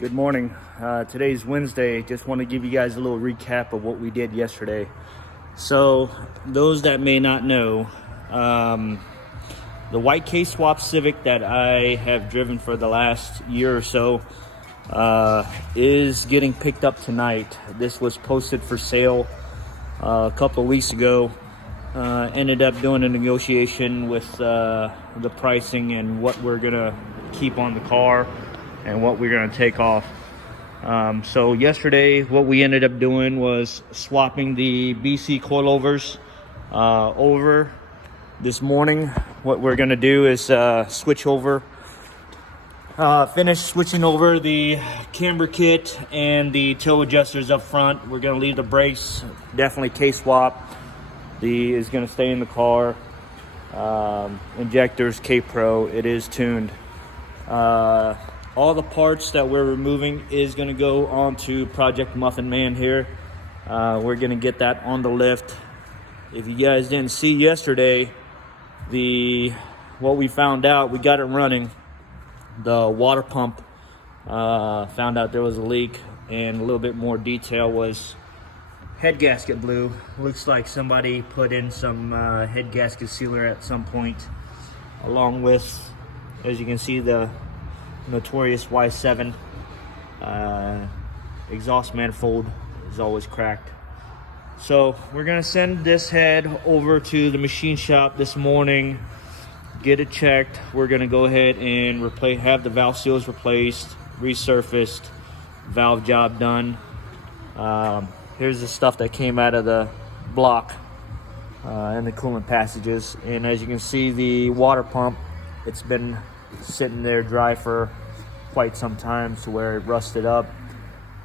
Good morning. Today's Wednesday. Just want to give you guys a little recap of what we did yesterday. So, those that may not know, the white K-swap Civic that I have driven for the last year or so is getting picked up tonight. This was posted for sale a couple of weeks ago. Ended up doing a negotiation with the pricing and what we're gonna keep on the car and what we're gonna take off. So yesterday what we ended up doing was swapping the BC coilovers over. This morning what we're gonna do is switch over, finish switching over the camber kit and the toe adjusters up front. We're gonna leave the brakes, definitely K-swap. The is gonna stay in the car. Injectors KPro, it is tuned. All the parts that we're removing is going to go onto Project MFNMAN here. We're going to get that on the lift. If you guys didn't see yesterday, what we found out, we got it running. The water pump found out there was a leak, and a little bit more detail was head gasket blew. Looks like somebody put in some head gasket sealer at some point, along with, as you can see, the notorious Y7 exhaust manifold is always cracked. So we're gonna send this head over to the machine shop this morning, get it checked. We're gonna go ahead and have the valve seals replaced, resurfaced, valve job done. Here's the stuff that came out of the block and the coolant passages. And as you can see, the water pump, it's been sitting there dry for quite some time to where it rusted up.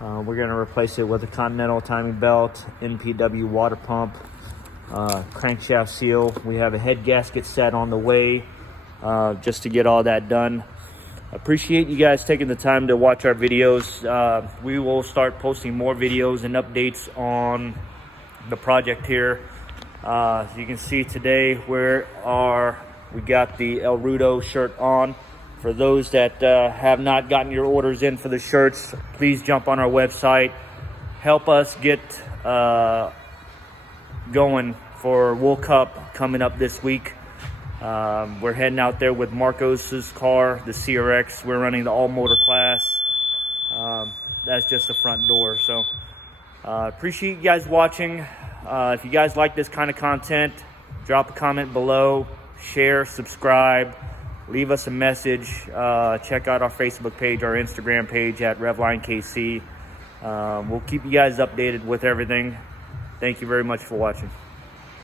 We're going to replace it with a Continental timing belt, NPW water pump, crankshaft seal. We have a head gasket set on the way just to get all that done. Appreciate you guys taking the time to watch our videos. We will start posting more videos and updates on the project here. As you can see today, we got the El Rudo shirt on. For those that have not gotten your orders in for the shirts, please jump on our website. Help us get going for World Cup coming up this week. We're heading out there with Marcos's car, the CRX. We're running the all-motor class. That's just the front door. So appreciate you guys watching. If you guys like this kind of content, drop a comment below. Share, subscribe, leave us a message. Check out our Facebook page, our Instagram page at RevlineKC. We'll keep you guys updated with everything. Thank you very much for watching.